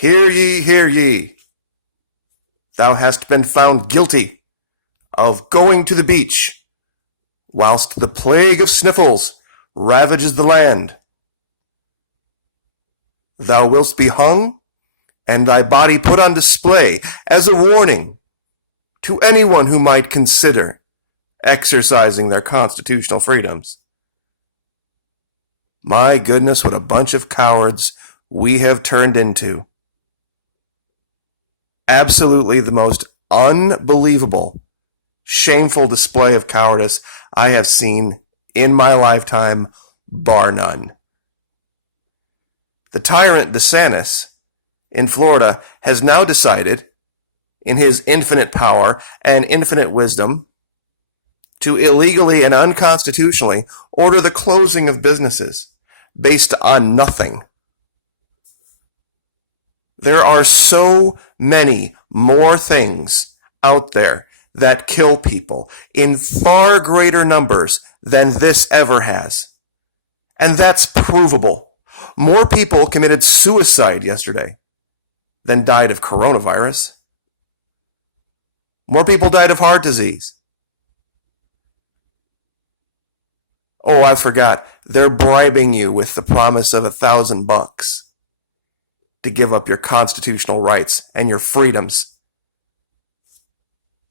Hear ye, hear ye. Thou hast been found guilty of going to the beach whilst the plague of sniffles ravages the land. Thou wilt be hung, and thy body put on display as a warning to anyone who might consider exercising their constitutional freedoms. My goodness, what a bunch of cowards we have turned into. Absolutely the most unbelievable, shameful display of cowardice I have seen in my lifetime, bar none. The tyrant DeSantis in Florida has now decided, in his infinite power and infinite wisdom, to illegally and unconstitutionally order the closing of businesses based on nothing. There are so many more things out there that kill people in far greater numbers than this ever has. And that's provable. More people committed suicide yesterday than died of coronavirus. More people died of heart disease. Oh, I forgot. They're bribing you with the promise of $1,000 to give up your constitutional rights and your freedoms.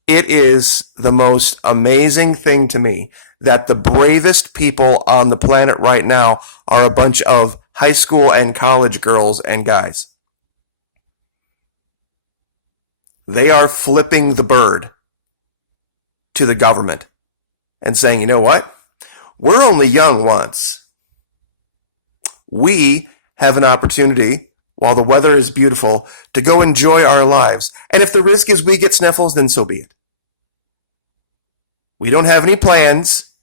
It is the most amazing thing to me that the bravest people on the planet right now are a bunch of high school and college girls and guys. They are flipping the bird to the government and saying, you know what? We're only young once. We have an opportunity, while the weather is beautiful, to go enjoy our lives. And if the risk is we get sniffles, then so be it. We don't have any plans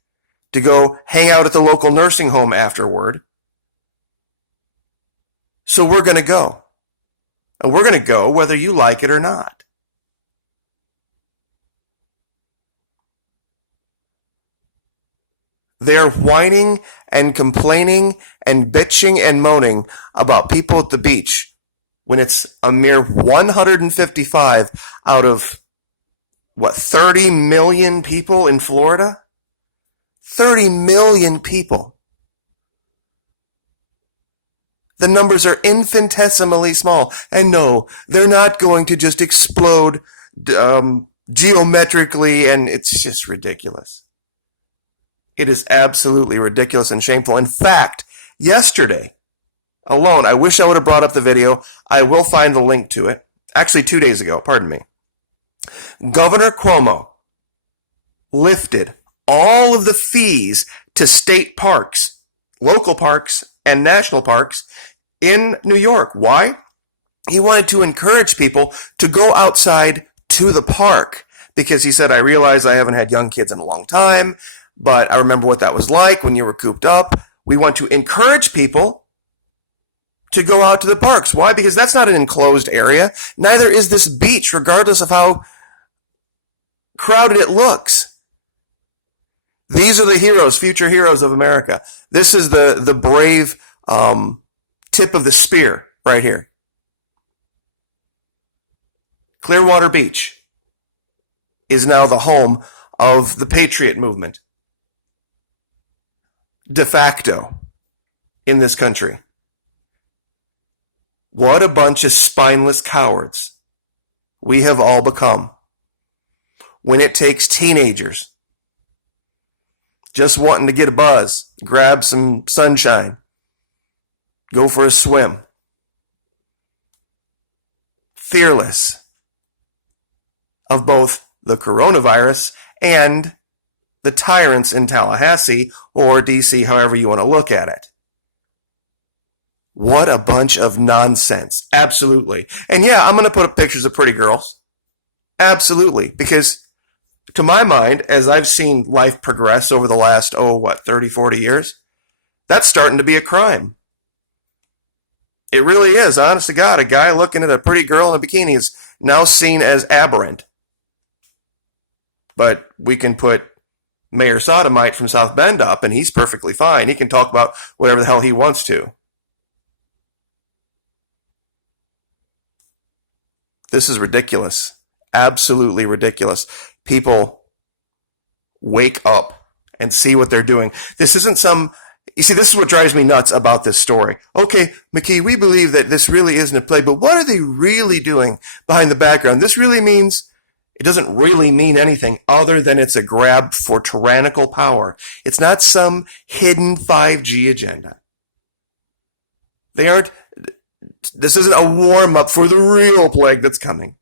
to go hang out at the local nursing home afterward. So we're going to go. And we're going to go whether you like it or not. They're whining and complaining and bitching and moaning about people at the beach when it's a mere 155 out of, 30 million people in Florida? 30 million people. The numbers are infinitesimally small. And no, they're not going to just explode geometrically, and it's just ridiculous. It is absolutely ridiculous and shameful. In fact, yesterday alone, I wish I would have brought up the video. I will find the link to it. Actually, 2 days ago, pardon me. Governor Cuomo lifted all of the fees to state parks, local parks, and national parks in New York. Why? He wanted to encourage people to go outside to the park because he said, I realize I haven't had young kids in a long time, but I remember what that was like when you were cooped up. We want to encourage people to go out to the parks. Why? Because that's not an enclosed area. Neither is this beach, regardless of how crowded it looks. These are the heroes, future heroes of America. This is the brave tip of the spear right here. Clearwater Beach is now the home of the Patriot movement. De facto in this country. What a bunch of spineless cowards we have all become when it takes teenagers just wanting to get a buzz, grab some sunshine, go for a swim. Fearless of both the coronavirus and the tyrants in Tallahassee or DC, however you want to look at it. What a bunch of nonsense. Absolutely. And yeah, I'm going to put up pictures of pretty girls. Absolutely. Because to my mind, as I've seen life progress over the last, 30, 40 years, that's starting to be a crime. It really is. Honest to God, a guy looking at a pretty girl in a bikini is now seen as aberrant. But we can put Mayor Sodomite from South Bend up, and he's perfectly fine. He can talk about whatever the hell he wants to. This is ridiculous. Absolutely ridiculous. People, wake up and see what they're doing. This isn't some... You see, this is what drives me nuts about this story. Okay, McKee, we believe that this really isn't a play, but what are they really doing behind the background? This really means... It doesn't really mean anything other than it's a grab for tyrannical power. It's not some hidden 5G agenda. They aren't... This isn't a warm-up for the real plague that's coming.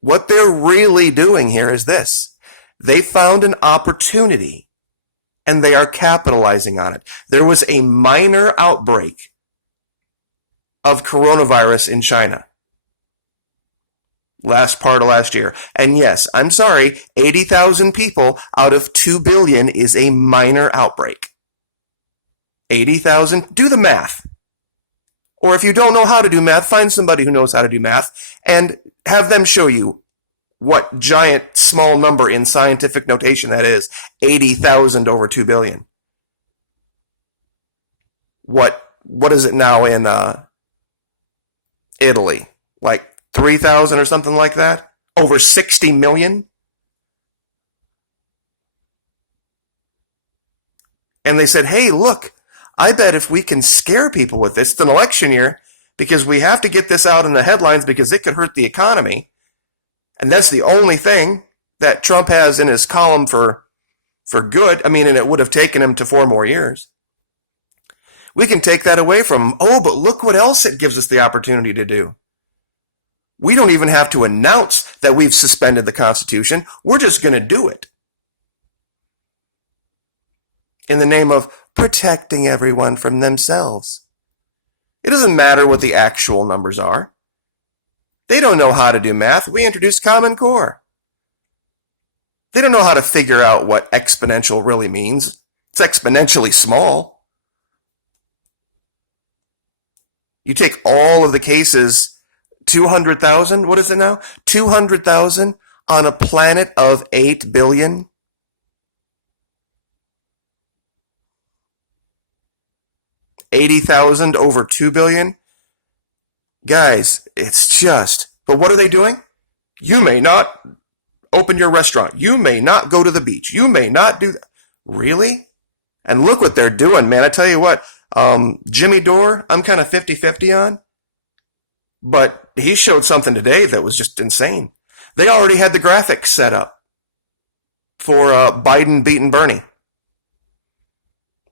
What they're really doing here is this. They found an opportunity, and they are capitalizing on it. There was a minor outbreak of coronavirus in China last part of last year. And yes, I'm sorry, 80,000 people out of 2 billion is a minor outbreak. 80,000, do the math. Or if you don't know how to do math, find somebody who knows how to do math and have them show you what giant small number in scientific notation that is. 80,000 over 2 billion. What is it now in Italy? Like 3,000 or something like that? Over 60 million? And they said, hey, look, I bet if we can scare people with this, it's an election year, because we have to get this out in the headlines because it could hurt the economy. And that's the only thing that Trump has in his column for good. I mean, and it would have taken him to 4 more years. We can take that away from him. Oh, but look what else it gives us the opportunity to do. We don't even have to announce that we've suspended the Constitution. We're just going to do it. In the name of protecting everyone from themselves. It doesn't matter what the actual numbers are. They don't know how to do math. We introduced Common Core. They don't know how to figure out what exponential really means. It's exponentially small. You take all of the cases, 200,000, what is it now? 200,000 on a planet of 8 billion. $80,000 over 2 billion. Guys, it's just... But what are they doing? You may not open your restaurant. You may not go to the beach. You may not do that. Really? And look what they're doing, man. I tell you what, Jimmy Dore, I'm kind of 50-50 on. But he showed something today that was just insane. They already had the graphics set up for Biden beating Bernie.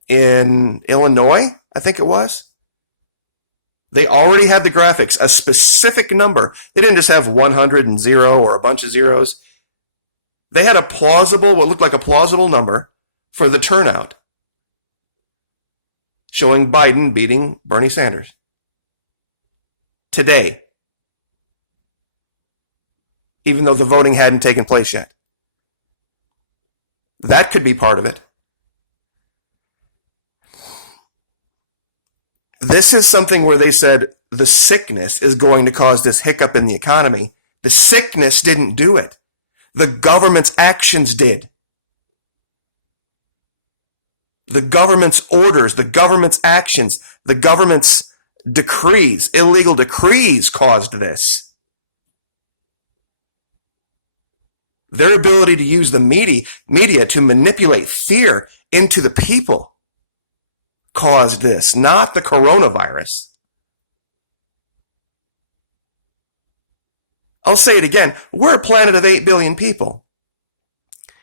In Illinois, I think it was. They already had the graphics, a specific number. They didn't just have 100 and 0 or a bunch of zeros. They had a plausible, what looked like a plausible number for the turnout, showing Biden beating Bernie Sanders. Today. Even though the voting hadn't taken place yet. That could be part of it. This is something where they said the sickness is going to cause this hiccup in the economy. The sickness didn't do it. The government's actions did. The government's orders, the government's actions, the government's decrees, illegal decrees caused this. Their ability to use the media to manipulate fear into the people caused this, not the coronavirus. I'll say it again. We're a planet of 8 billion people.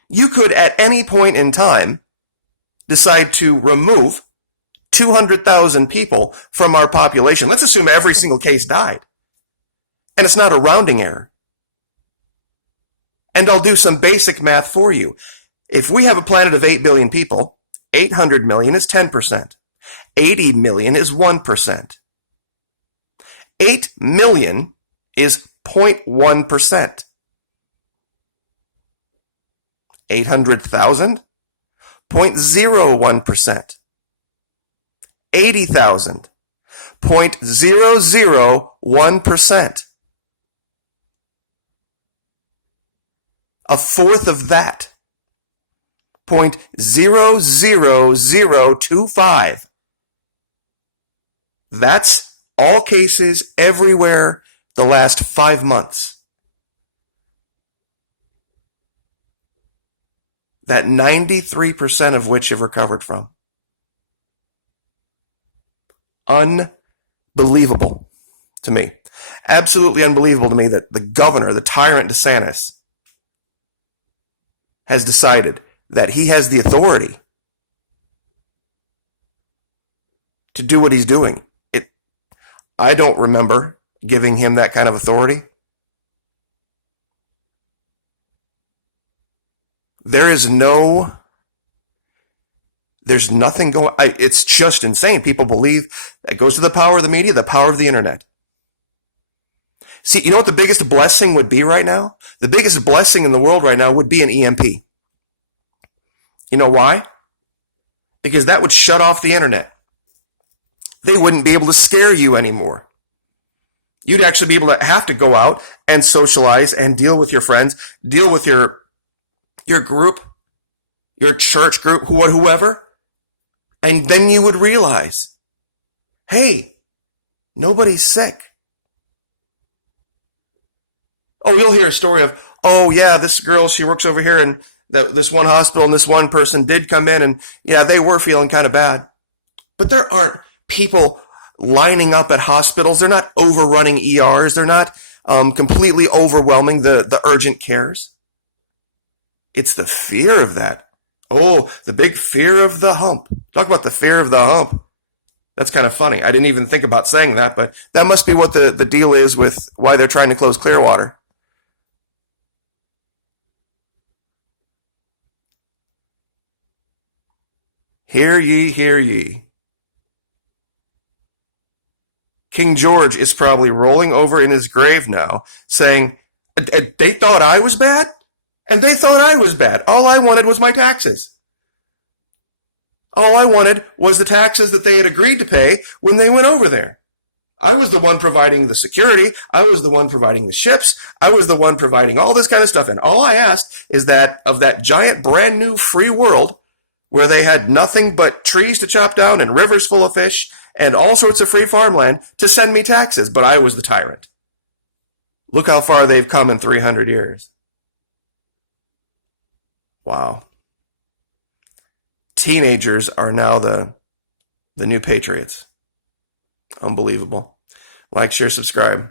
You could, at any point in time, decide to remove 200,000 people from our population. Let's assume every single case died. And it's not a rounding error. And I'll do some basic math for you. If we have a planet of 8 billion people, 800 million is 10%. 80 million is 1%. 8 million is 0.1%. 800,000, 0.01%. 80,000, 0.001%. A fourth of that, 0.00025. That's all cases everywhere the last 5 months. That 93% of which have recovered from. Unbelievable to me. Absolutely unbelievable to me that the governor, the tyrant DeSantis, has decided that he has the authority to do what he's doing. I don't remember giving him that kind of authority. There's nothing going. It's just insane. People believe that goes to the power of the media, the power of the internet. See, you know what the biggest blessing would be right now? The biggest blessing in the world right now would be an EMP. You know why? Because that would shut off the internet. They wouldn't be able to scare you anymore. You'd actually be able to have to go out and socialize and deal with your friends, deal with your group, your church group, whoever. And then you would realize, hey, nobody's sick. Oh, you'll hear a story of, oh yeah, this girl, she works over here in this one hospital and this one person did come in and yeah, they were feeling kind of bad. But there aren't people lining up at hospitals. They're not overrunning ERs. They're not completely overwhelming the urgent cares. It's the fear of that. Oh, the big fear of the hump. Talk about the fear of the hump. That's kind of funny. I didn't even think about saying that, but that must be what the deal is with why they're trying to close Clearwater. Hear ye, hear ye. King George is probably rolling over in his grave now, saying, they thought I was bad? And they thought I was bad. All I wanted was my taxes. All I wanted was the taxes that they had agreed to pay when they went over there. I was the one providing the security. I was the one providing the ships. I was the one providing all this kind of stuff. And all I asked is that of that giant brand new free world where they had nothing but trees to chop down and rivers full of fish and all sorts of free farmland to send me taxes. But I was the tyrant. Look how far they've come in 300 years. Wow. Teenagers are now the new patriots. Unbelievable. Like, share, subscribe.